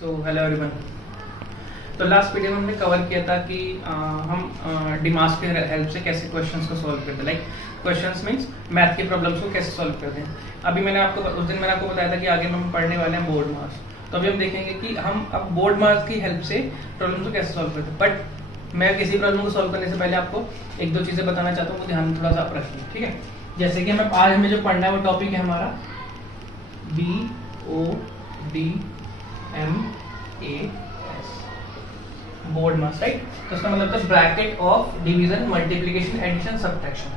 So hello everyone. तो last video में हमने कवर किया था कि हम डिमास के हेल्प से कैसे क्वेश्चंस को सॉल्व करते हैं, लाइक क्वेश्चंस मींस मैथ के प्रॉब्लम्स को कैसे सॉल्व करते हैं। अभी उस दिन मैंने आपको बताया था कि आगे हम पढ़ने वाले हैं बोर्ड मार्क्स। तो अभी हम देखेंगे कि हम अब बोर्ड मार्क्स की हेल्प से प्रॉब्लम्स को कैसे सॉल्व करते हैं। बट मैं किसी प्रॉब्लम को सॉल्व करने से पहले आपको एक दो चीज़ें बताना चाहता हूँ, वो ध्यान में थोड़ा सा आप रखिए, ठीक है। जैसे कि आज हमें जो पढ़ना है वो टॉपिक है हमारा BODMAS, बोर्ड मार्क्स, राइट। तो इसका मतलब था bracket of division, multiplication, addition, subtraction.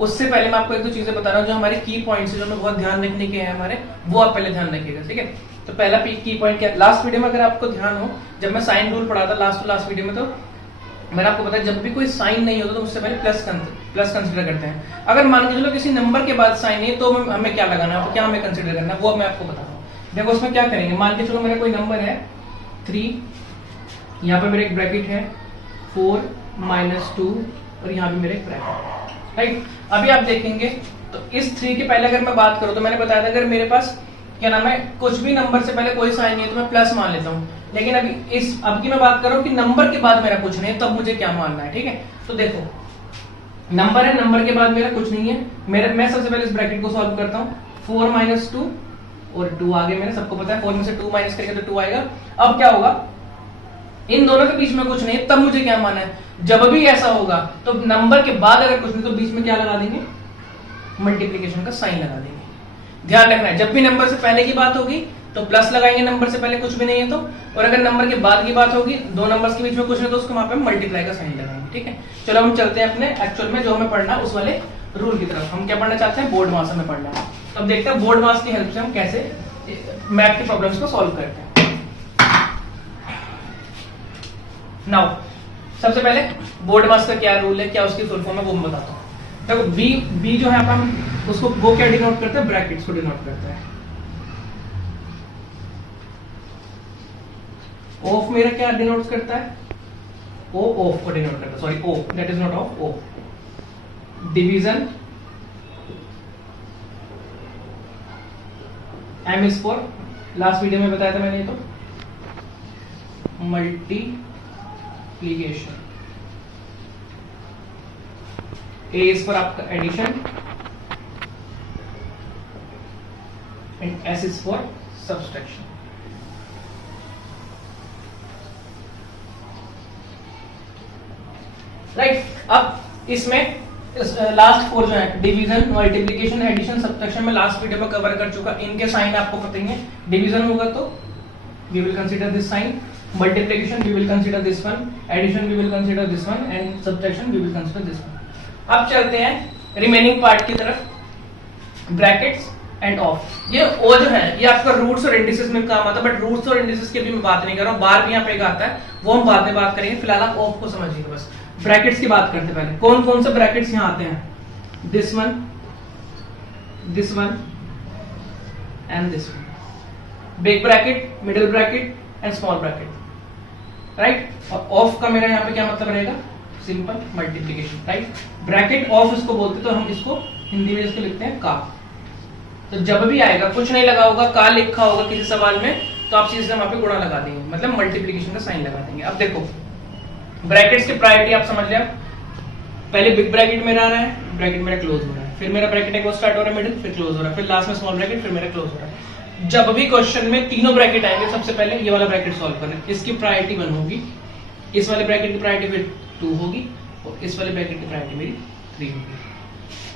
उससे पहले मैं आपको एक दो चीजें बता रहा हूँ जो हमारे की पॉइंट्स है, जो हमें बहुत ध्यान रखने के हैं हमारे, वो आप पहले ध्यान रखिएगा, ठीक है। तो पहला की पॉइंट क्या, लास्ट वीडियो में अगर आपको ध्यान हो, जब मैं साइन रूल पढ़ा था लास्ट वीडियो में, तो मैंने आपको बताया जब भी कोई साइन नहीं होता तो उससे पहले प्लस कंसीडर करते हैं। अगर मान के चलो किसी नंबर के बाद साइन है तो हमें क्या लगाना है, क्या हमें कंसीडर करना है, वो मैं आपको बताता हूँ। देखो उसमें क्या करेंगे, मान के चलो मेरा कोई नंबर है 3, यहाँ पे मेरे एक ब्रैकेट है 4 - 2 और यहाँ पे मेरे एक ब्रैकेट, राइट। अभी आप देखेंगे तो इस 3 के पहले अगर मैं बात करूँ तो मैंने बताया था अगर मेरे पास क्या नाम है कुछ भी नंबर से पहले कोई साइन नहीं है तो मैं प्लस मान लेता हूँ। लेकिन अब की मैं बात कर रहा हूँ कि नंबर के बाद मेरा कुछ नहीं है, तब मुझे क्या मानना है, ठीक है। तो देखो नंबर है, नंबर के बाद मेरा कुछ नहीं है, मैं सबसे पहले इस ब्रैकेट को सॉल्व करता हूँ। 4 - 2 और 2 आगे मेरे सबको पता है, 4 में से 2 माइनस करेंगे तो 2 आएगा। अब क्या होगा, इन दोनों के बीच में कुछ नहीं है, तब मुझे क्या मानना है, जब भी ऐसा होगा तो नंबर के बाद अगर कुछ नहीं तो बीच में क्या लगा देंगे, मल्टीप्लिकेशन का साइन लगा देंगे। ध्यान रखना है, जब भी नंबर से पहले की बात होगी तो प्लस लगाएंगे, नंबर से पहले कुछ भी नहीं है तो, और अगर नंबर के बाद की बात होगी, दो नंबर्स के बीच में कुछ नहीं तो उसको वहां पे मल्टीप्लाई का साइन लगाएंगे, ठीक है। चलो हम चलते हैं अपने एक्चुअल में जो हमें पढ़ना है उस वाले रूल की तरफ। हम क्या पढ़ना चाहते हैं, बोर्ड मास हमें पढ़ना है। तो अब देखते हैं बोर्ड मास की हेल्प से हम कैसे मैथ के प्रॉब्लम्स को सॉल्व करते हैं। नाउ सबसे पहले बोर्ड मास का क्या रूल है, क्या उसकी फुल फॉर्म है, वो मैं बताता हूँ। देखो बी जो है हम उसको वो क्या डिनोट करते हैं, ब्रैकेट्स को डिनोट करते हैं। ऑफ मेरा क्या डिनोट करता है, ओ ऑफ को डिनोट करता है, sorry O that is not of, O division, M is for, last video में बताया था मैंने, तो मल्टीप्लिकेशन, ए इज फॉर आपका addition and S is for subtraction. Right अब इसमें लास्ट 4 जो है डिवीजन, मल्टीप्लिकेशन, एडिशन, सब्ट्रैक्शन में लास्ट वीडियो में कवर कर चुका। इनके साइन आपको पता ही है, डिवीजन होगा तो we will consider this sign, multiplication we will consider this one, addition we will consider this one and subtraction we will consider this one. अब चलते हैं रिमेनिंग पार्ट की तरफ, ब्रैकेट्स एंड ऑफ। ये ओ जो है ये आपका रूट्स और इंडिसेस में काम आता है, बट रूट्स और इंडिसेस की भी मैं बात नहीं कर रहा हूँ, बार भी यहाँ पे आता है, वो हम बाद में बात करेंगे। फिलहाल आप ऑफ को समझिए बस। ब्रैकेट्स की बात करते पहले, कौन कौन से ब्रैकेट्स यहाँ आते हैं, this one and this one, big bracket, middle bracket and small bracket, right. और ऑफ का मेरा यहाँ पे क्या मतलब रहेगा, simple multiplication, right. Bracket of इसको बोलते, तो हम इसको हिंदी में इसको लिखते हैं का। तो जब भी आएगा कुछ नहीं लगा होगा, का लिखा होगा किसी सवाल में, तो आप सीधे वहां पे गुणा लगा देंगे, मतलब मल्टीप्लिकेशन का साइन लगा देंगे। अब देखो ब्रैकेट्स की प्रायोरिटी आप समझ लिया, पहले बिग ब्रैकेट मेरा आ रहा है, ब्रैकेट मेरा क्लोज हो रहा है, फिर मेरा ब्रैकेट एक वो स्टार्ट हो रहा है मिडिल, फिर क्लोज हो रहा है, फिर लास्ट में स्मॉल ब्रैकेट, फिर मेरा क्लोज हो रहा है। जब भी क्वेश्चन में तीनों ब्रैकेट आएंगे, सबसे पहले ये वाला ब्रैकेट सॉल्व करें, इसकी प्रायोरिटी 1 होगी, इस वाले ब्रैकेट की प्रायोरिटी फिर 2 होगी और इस वाले ब्रैकेट की प्रायोरिटी मेरी 3 होगी।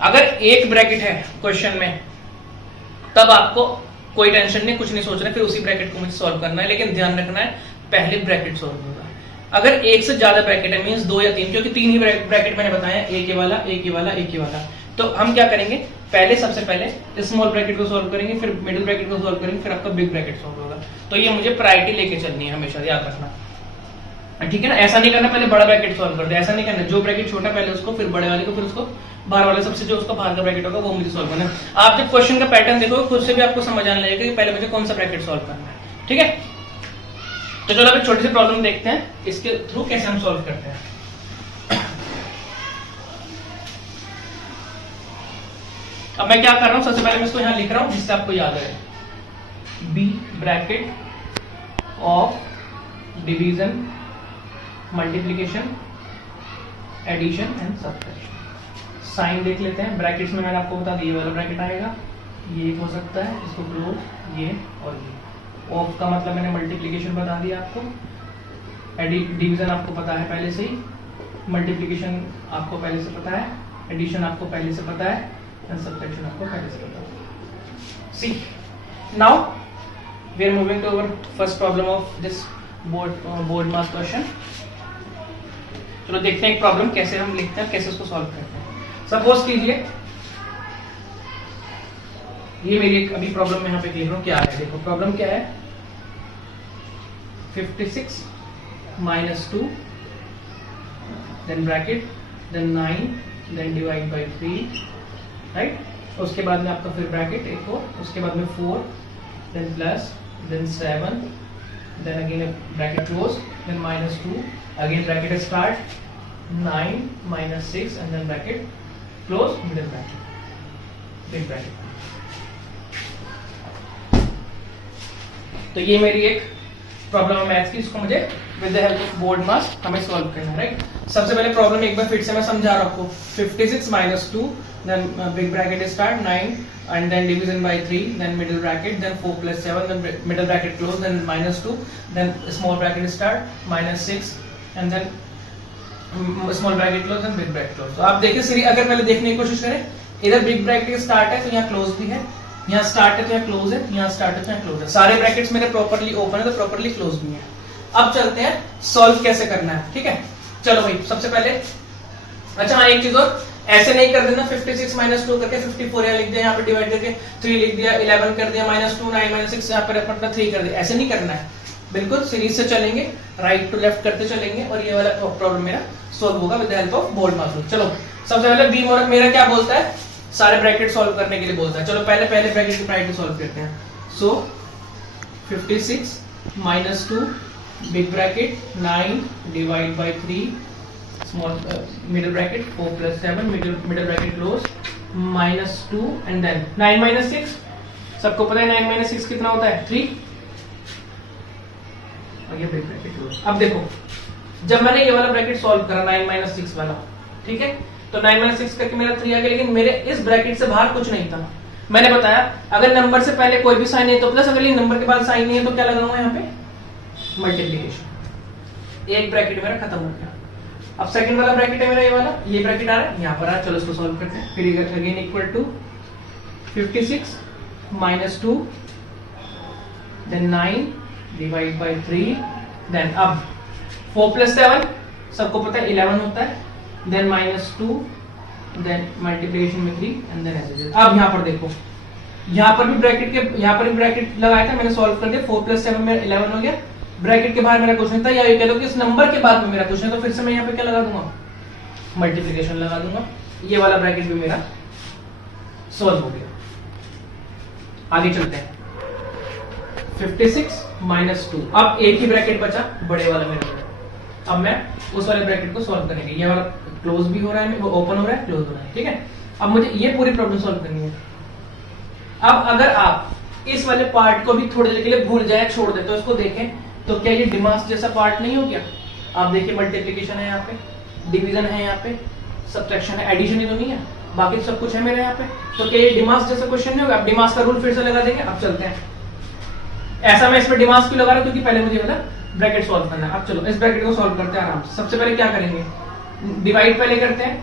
अगर एक ब्रैकेट है क्वेश्चन में तब आपको कोई टेंशन नहीं, कुछ नहीं सोचना, फिर उसी ब्रैकेट को मुझे सॉल्व करना है, लेकिन ध्यान रखना है पहले ब्रैकेट सॉल्व होगा। अगर एक से ज्यादा ब्रैकेट है, मींस 2 या 3, क्योंकि 3 ही ब्रैकेट मैंने बताया, एक ये वाला, एक ये वाला, एक ये वाला, तो हम क्या करेंगे, पहले सबसे पहले स्मॉल ब्रैकेट को सॉल्व करेंगे, फिर मिडिल ब्रैकेट को सॉल्व करेंगे, फिर आपका बिग ब्रैकेट सॉल्व होगा। तो ये मुझे प्रायोरिटी लेके चलनी है, हमेशा याद रखना, ठीक है ना। ऐसा नहीं करना पहले बड़ा ब्रैकेट सॉल्व कर दे, ऐसा नहीं करना, जो ब्रैकेट छोटा पहले उसको, फिर बड़े वाले को, फिर उसको बाहर वाले सबसे जो उसका बाहर का ब्रैकेट होगा वो मुझे सॉल्व करना है। आप जब क्वेश्चन का पैटर्न देखोगे खुद से भी आपको समझ आने लगेगा कि पहले मुझे कौन सा ब्रैकेट सॉल्व करना है, ठीक है। तो चलो अब एक छोटी सी प्रॉब्लम देखते हैं, इसके थ्रू कैसे हम सॉल्व करते हैं। अब मैं क्या कर रहा हूं, सबसे पहले मैं इसको यहां लिख रहा हूं जिससे आपको याद है, B bracket of division multiplication addition and subtraction. Sign देख लेते हैं। ब्रैकेट्स में मैंने आपको बता दिया, ये वाला ब्रैकेट आएगा, ये हो सकता है, इसको क्लोज, ये और ये। ऑफ का मतलब मैंने मल्टीप्लीकेशन बता दिया आपको, डिवीजन आपको पता है पहले से ही, मल्टीप्लीकेशन आपको पहले से पता है, एडिशन आपको पहले से पता है, एंड सब्ट्रैक्शन आपको पहले से पता है। See now we are moving to our first problem of this board maths question. चलो देखते हैं एक प्रॉब्लम कैसे हम लिखते हैं, कैसे उसको सॉल्व करते हैं। सपोज कीजिए ये मेरी एक अभी प्रॉब्लम में यहाँ पे लिख रहा हूँ, क्या है देखो प्रॉब्लम क्या है, 56 minus 2 then bracket then 9 then divide by 3 right. उसके बाद में आपका फिर ब्रैकेट एक और, उसके बाद में 4 then plus then 7 then again bracket close then minus 2 again bracket start 9 minus 6 and then bracket close middle bracket big bracket। तो ये मेरी एक प्रॉब्लम है मैथ्स की, इसको मुझे with the help of board maths हमें सॉल्व करना है राइट। सबसे पहले प्रॉब्लम एक बार फिर से मैं समझा रहा हूं आपको, 56 minus 2 then big bracket start 9 and then division by 3 then middle bracket then 4 plus 7 then middle bracket close then minus 2 then small bracket start minus 6 and then small bracket close then big bracket close। तो आप देखिए series अगर पहले देखने की कोशिश करें, इधर बिग ब्रैकेट स्टार्ट है तो यहाँ क्लोज भी है, यहाँ स्टार्ट है तो यहाँ क्लोज है, यहाँ स्टार्ट है तो यहाँ क्लोज है, सारे ब्रैकेट्स मेरे प्रॉपर्ली ओपन है तो प्रॉपर्ली क्लोज भी है। अब चलते हैं सॉल्व कैसे करना है, ठीक है। चलो भाई सबसे पहले, अच्छा हाँ एक चीज और, ऐसे नहीं कर देना 56 minus 2 करके 54 यहाँ लिख दिया, यहाँ पे डिवाइड करके 3 लिख दिया, 11 कर दिया, minus 2 9 minus 6 यहाँ पर अपना 3 कर दिया, ऐसे नहीं करना है। बिल्कुल सीरीज से चलेंगे, राइट टू लेफ्ट करते चलेंगे और ये वाला प्रॉब्लम मेरा सॉल्व होगा with the help of board mass rule. चलो सबसे पहले बी मेरा क्या बोलता है, सारे ब्रैकेट सॉल्व करने के लिए बोलता है। चलो पहले ब्रैकेट की ब्रैकेट सॉल्व करते हैं। सो 56 minus 2 big bracket 9 divide by 3 small middle bracket 4 plus 7 middle bracket close minus 2 and then 9 minus 6 सबको पता है 9 minus 6 कितना होता है 3 और ये big bracket close। अब देखो जब मैंने ये वाला ब्रैकेट सॉल्व करा 9 minus 6 वाला, ठीक है, तो 9 minus 6 करके मेरा 3 आ गया, लेकिन मेरे इस ब्रैकेट से बाहर कुछ नहीं था। मैंने बताया अगर नंबर से पहले कोई भी साइन है तो प्लस, अगर ये नंबर के बाद साइन नहीं है तो क्या लगाऊंगा यहाँ पे मल्टीप्लिकेशन। एक ब्रैकेट मेरा खत्म हो गया। अब सेकंड वाला ब्रैकेट है मेरा ये वाला, ये ब्रैकेट आ रहा है यहाँ पर आ, चलो इसको सॉल्व करते हैं। फिर again equal to 56 minus 2 then 9 divide by 3 then अब 4 plus 7 सबको पता है 11 होता है, then minus 2 then multiplication में 3 and then ऐसे। अब यहाँ पर देखो, यहाँ पर भी ब्रैकेट लगाया था मैंने, सॉल्व कर दिया, 4 plus 7 में 11 हो गया, ब्रैकेट के बाहर मेरा क्वेश्चन था, या ये कह लो कि इस नंबर के बाद में मेरा क्वेश्चन, तो फिर से मैं यहाँ पे क्या लगा दूंगा मल्टीप्लिकेशन लगा दूंगा, ये वाला ब्रैकेट भी मेरा सॉल्व हो गया। आगे चलते हैं 56 minus 2, अब एक ही ब्रैकेट बचा बड़े वाला मेरा, अब मैं उस वाले ब्रैकेट को सॉल्व करेंगे, ये वाला क्लोज भी हो रहा है, वो ओपन हो रहा है, क्लोज हो रहा है, ठीक है। अब मुझे ये पूरी प्रॉब्लम सॉल्व करनी है। अब अगर आप इस वाले पार्ट को भी थोड़ी देर के लिए भूल जाए, छोड़ दे, तो इसको देखें तो क्या ये डिमास जैसा पार्ट नहीं हो गया। आप देखिए मल्टीप्लिकेशन है यहाँ पे, डिवीजन है यहाँ पे, सब्ट्रैक्शन है, एडिशन ही तो नहीं है, बाकी सब कुछ है मेरे यहाँ पे, तो क्या ये डिमास जैसा क्वेश्चन नहीं होगा। अब डिमास का रूल फिर से लगा देंगे। अब चलते हैं, ऐसा मैं इसमें डिमास क्यों लगा रहा हूँ, क्योंकि पहले मुझे वाला ब्रैकेट सॉल्व करना है। अब चलो इस ब्रैकेट को सॉल्व करते हैं आराम से। सबसे पहले क्या करेंगे, डिवाइड पहले करते हैं,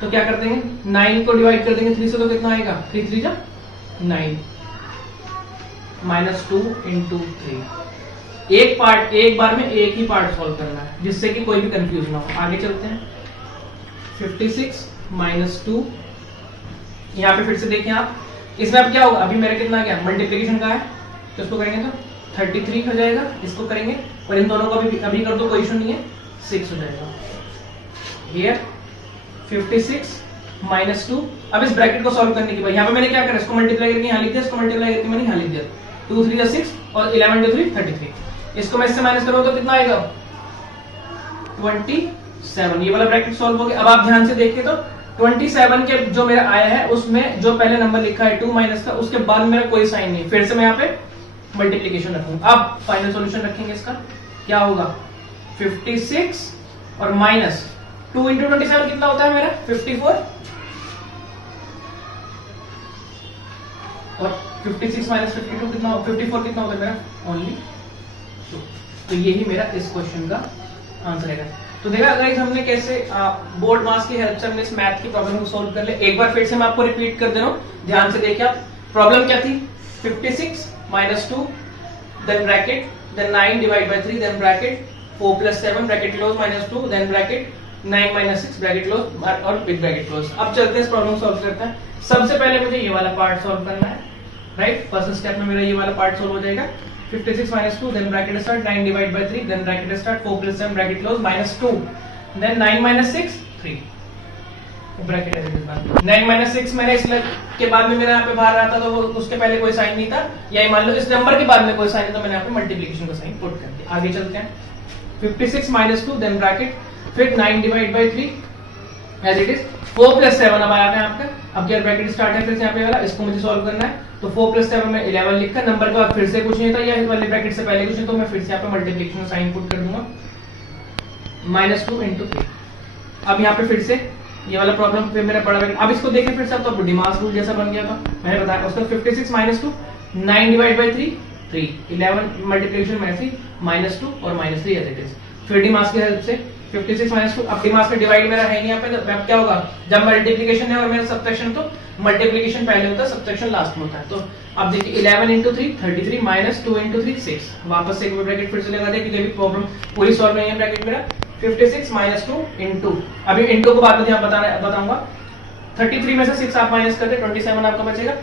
तो क्या करते हैं 9 को डिवाइड कर देंगे 3 से, तो कितना आएगा 3 3 जा 9 minus 2 into 3। एक बार में एक ही पार्ट सॉल्व करना है, जिससे कि कोई भी कंफ्यूज ना हो। आगे चलते हैं 56 minus 2, यहाँ पे फिर से देखें आप, इसमें अब क्या होगा, अभी मेरा कितना आ गया मल्टीप्लिकेशन का है, तो इसको करेंगे तो 33 हो जाएगा, इसको करेंगे और इन दोनों को अभी कर दो, कोई इशू नहीं है, 6 हो जाएगा। Here 56 minus 2, अब इस ब्रैकेट को सॉल्व करने के बाद यहाँ पे मैंने क्या करा, इसको मल्टीप्लाई करके यहाँ लिख दिया, इसको मल्टीप्लाई करके मैंने यहाँ लिख दिया, 2 3 6 और 11 2 3 33। इसको मैं इससे माइनस करूँ तो कितना आएगा 27। ये वाला ब्रैकेट सॉल्व हो गया। अब आप ध्यान से देखिए तो 27 के जो मेरा आया है उसमें जो पहले नंबर लिखा है 2 माइनस का, उसके बाद मेरा कोई साइन नहीं। फिर से मैं यहाँ पे मल्टीप्लीकेशन रखूंगा। अब फाइनल सॉल्यूशन रखेंगे इसका, क्या होगा 56 और माइनस 2 इंटू 27 कितना होता है मेरा 54 और 56 माइनस 52 कितना 54 कितना होता है मेरा ओनली 2। तो यही मेरा इस क्वेश्चन का आंसर है। तो देखा अगर हमने कैसे बोर्ड मास की हेल्प से हमने इस मैथ की प्रॉब्लम को सॉल्व कर ले। एक बार फिर से मैं आपको रिपीट कर दे रहा हूं, ध्यान से देखिए आप। प्रॉब्लम क्या थी 56 minus 2 then bracket then 9 divide by 3 then bracket 4 plus 7 bracket close minus 2 then bracket 9 minus 6 bracket close और बिग ब्रैकेट क्लोज। अब चलते हैं इस प्रॉब्लम सॉल्व करते हैं। सबसे पहले मुझे ये वाला पार्ट सॉल्व करना है, राइट। फर्स्ट स्टेप में मेरा ये वाला पार्ट सॉल्व हो जाएगा। 56 minus 2 then bracket start 9 divided by 3 then bracket start 4 plus 7 bracket close minus 2 then 9 minus 6 3 bracket है। 9 minus 6 मैंने इसलिए के बाद में मेरा यहाँ पे बाहर रहा था तो उसके पहले कोई साइन नहीं था, या मान लो इस नंबर के बाद में कोई साइन है तो मैंने यहाँ पे मल्टीप्लिकेशन का साइन पुट कर दिया। आगे चलते हैं 56 minus 2 then ब्रैकेट फिर 9 divided by 3 as it is 4 plus 7 अब आया है आपका। अब क्या ब्रैकेट स्टार्ट है फिर से यहाँ पे वाला, इसको मुझे सॉल्व करना है। तो 4 प्लस 7 में 11 लिखा, नंबर के बाद फिर से कुछ नहीं था या वाले ब्रैकेट से पहले कुछ नहीं, तो मैं फिर से यहाँ पे मल्टीप्लिकेशन का साइन पुट कर दूंगा -2 into 3। अब यहाँ पे फिर से ये वाला प्रॉब्लम पे मेरा बड़ा ब्रैकेट। अब इसको देखें फिर से, अब तो डिमास रूल जैसा बन गया था, मैंने बताया उसका 56 minus 2 9 डिवाइड बाय 3 3 11 मल्टीप्लिकेशन में 3 -2 और -3 एज इट इज। फिर डिमास की हेल्प से 56 minus 2, अब डिमास में डिवाइड मेरा है नहीं यहाँ पे, तो अब क्या होगा जब मल्टीप्लिकेशन है और मेरा सब्ट्रैक्शन, तो मल्टीप्लिकेशन पहले होता है सब्ट्रैक्शन लास्ट में होता है। तो अब देखिए 11 into 3 33 minus 2 into 3 6। वापस से एक ब्रैकेट फिर से लगा दे क्योंकि अभी प्रॉब्लम पूरी सॉल्व नहीं है। ब्रैकेट मेरा 56 minus 2 into, अभी into को बाद में यहाँ बताऊंगा। 33 में से 6 आप माइनस कर दे 27 आपका बचेगा।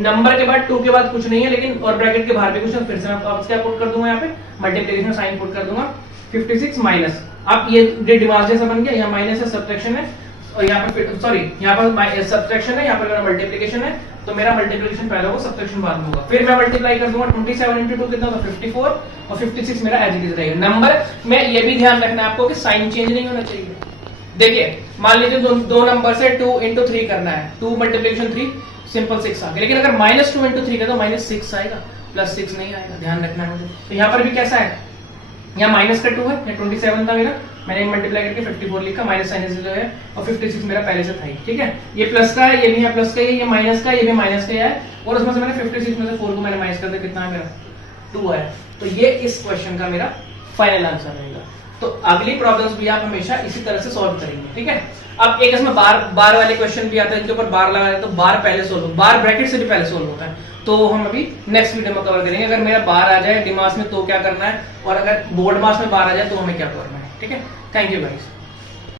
नंबर के बाद 2 के बाद कुछ नहीं है लेकिन, और ब्रैकेट के बाहर भी कुछ है, फिर से मैं वापस क्या पुट कर दूंगा यहाँ पे मल्टीप्लिकेशन साइन पुट कर दूंगा 56 माइनस, अब ये डिमास जैसा बन गया, यहाँ माइनस है सब्ट्रैक्शन है और यहाँ पे सॉरी यहाँ पर सब्ट्रैक्शन है, यहाँ पर मेरा मल्टीप्लिकेशन है, तो मेरा मल्टीप्लिकेशन पहले होगा सब्ट्रैक्शन बाद में होगा। फिर मैं मल्टीप्लाई कर दूंगा 27 into 2 कितना होगा 54 और 56 मेरा एज इट इज रहेगा। नंबर में ये भी ध्यान रखना है आपको कि साइन चेंज नहीं होना चाहिए। देखिए मान लीजिए दो नंबर से 2 into 3 करना है, 2 मल्टीप्लिकेशन 3 सिंपल 6 आ गया, लेकिन अगर -2 into 3 का तो -6 आएगा, +6 नहीं आएगा, ध्यान रखना है मुझे। तो यहाँ पर भी कैसा है, यहाँ माइनस का 2 है, ये 27 था मेरा, मैंने मल्टीप्लाई करके 54 लिखा, माइनस साइन जो है, और 56 मेरा पहले से था ही, ठीक है। ये प्लस का है, ये भी है प्लस का, ये माइनस का, ये भी माइनस का है, और उसमें से मैंने 56 में से 4 को मैंने माइनस कर दिया, कितना है मेरा 2 आया। तो ये इस क्वेश्चन का मेरा फाइनल आंसर रहेगा। तो अगली प्रॉब्लम्स भी आप हमेशा इसी तरह से सॉल्व करेंगे, ठीक है। अब एक इसमें बार वाले क्वेश्चन भी आता है, इनके ऊपर बार लगाया तो बार पहले सोल्व, बार ब्रैकेट से भी पहले सोल्व होता है, तो हम अभी नेक्स्ट वीडियो में कवर करेंगे। अगर मेरा बार आ जाए डिमास में तो क्या करना है, और अगर बोर्ड मास में बार आ जाए तो हमें क्या करना है, ठीक है। Thank you guys.